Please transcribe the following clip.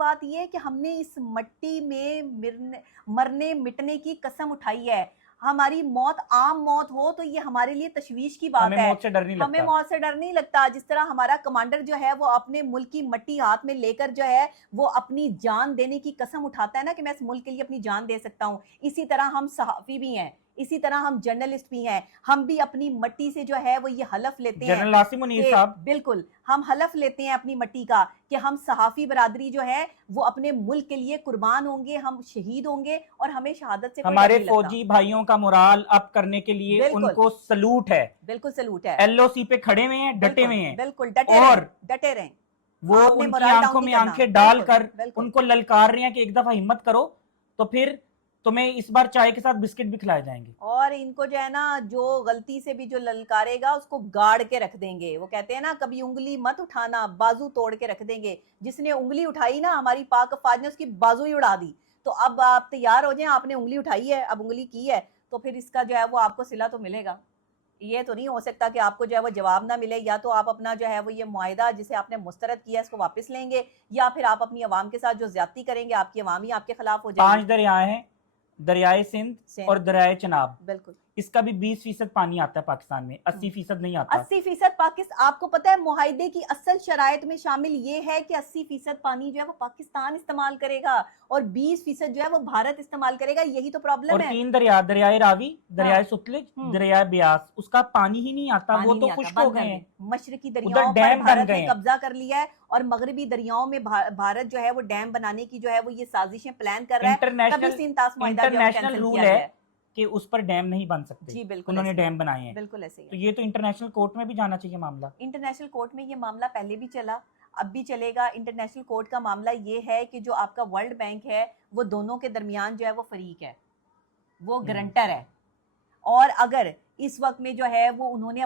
بات یہ ہے کہ ہم نے اس مٹی میں مرنے مٹنے کی قسم اٹھائی ہے. ہماری موت عام موت ہو تو یہ ہمارے لیے تشویش کی بات ہے. ہمیں موت سے ڈر نہیں لگتا. ہمیں موت سے ڈر نہیں لگتا. جس طرح ہمارا کمانڈر جو ہے وہ اپنے ملک کی مٹی ہاتھ میں لے کر جو ہے وہ اپنی جان دینے کی قسم اٹھاتا ہے نا کہ میں اس ملک کے لیے اپنی جان دے سکتا ہوں. اسی طرح ہم صحافی بھی ہیں, اسی طرح ہم جرنلسٹ بھی ہیں. ہم بھی اپنی مٹی سے جو ہے وہ یہ حلف لیتے ہیں, جنرل عاصم منیر صاحب, بالکل ہم حلف لیتے ہیں اپنی مٹی کا کہ ہم صحافی برادری جو ہے وہ اپنے ملک کے لیے قربان ہوں گے, ہم شہید ہوں گے, اور ہمیں شہادت سے کوئی ڈر ہمارے نہیں لگتا. فوجی بھائیوں کا مورال اپ کرنے کے لیے ان بالکل. کو سلوٹ ہے. بالکل سلوٹ ہے. ایل او سی پہ کھڑے ہوئے ہیں, ڈٹے ہوئے ہیں, بالکل ڈٹے اور رہیں, ڈٹے رہیں. وہ آپ نے ان کی morale down آنکھوں نہیں میں کرنا. آنکھیں ڈال بالکل, کر بالکل. ان کو للکار رہے ہیں کہ ایک دفعہ ہمت کرو تو پھر تمہیں اس بار چائے کے ساتھ بسکٹ بھی کھلائے جائیں گے. اور ان کو جو ہے نا جو غلطی سے بھی جو للکارے گا اس کو گاڑ کے رکھ دیں گے. وہ کہتے ہیں نا کبھی انگلی مت اٹھانا, بازو توڑ کے رکھ دیں گے. جس نے انگلی اٹھائی نا ہماری پاک افواج نے اس کی بازو ہی اڑا دی. تو اب آپ تیار ہو جائیں, آپ نے انگلی اٹھائی ہے, اب انگلی کی ہے تو پھر اس کا جو ہے وہ آپ کو صلہ تو ملے گا. یہ تو نہیں ہو سکتا کہ آپ کو جو ہے وہ جواب نہ ملے. یا تو آپ اپنا جو ہے وہ یہ معاہدہ جسے آپ نے مسترد کیا ہے اس کو واپس لیں گے, یا پھر آپ اپنی عوام کے ساتھ جو زیادتی کریں گے آپ کی عوام ہی آپ کے خلاف ہو جائے گی. 5 دریائے ہیں, دریائے سندھ اور دریائے چناب. بالکل. اس کا بھی 20% پانی آتا ہے پاکستان میں, 80% نہیں آتا. 80% پاکستان. آپ کو پتا ہے معاہدے کی اصل شرائط میں شامل یہ ہے کہ 80% پانی جو ہے وہ پاکستان استعمال کرے گا اور 20% جو ہے وہ بھارت استعمال کرے گا. یہی تو پرابلم اور ہے. 3 دریا, دریائے راوی, دریائے ستلج, دریائے بیاس, اس کا پانی ہی نہیں آتا, وہ تو خشک ہو گئے ہیں. مشرقی ادھر دریاؤں پر ڈیم بن بھارت گئے نے ہیں. قبضہ کر لیا ہے, اور مغربی دریاؤں میں بھارت جو ہے وہ ڈیم بنانے کی جو ہے وہ یہ سازشیں پلان کر رہا ہے. تبھی سندھ طاس معاہدہ جو ہے وہ انٹرنیشنل کینسل رول کیا گیا ہے ہے کہ اس پر ڈیم نہیں بن سکتے. جی بالکل انہوں نے ڈیم بنائے ہیں. بالکل ایسے ہی تو یہ تو انٹرنیشنل کورٹ میں بھی جانا چاہیے معاملہ. انٹرنیشنل کورٹ میں یہ معاملہ پہلے بھی چلا, اب بھی چلے گا. انٹرنیشنل کورٹ کا معاملہ یہ ہے کہ جو آپ کا ورلڈ بینک ہے وہ دونوں کے درمیان جو ہے وہ فریق ہے, وہ گرنٹر ہے. اور اگر اس وقت میں جو ہے وہ انہوں نے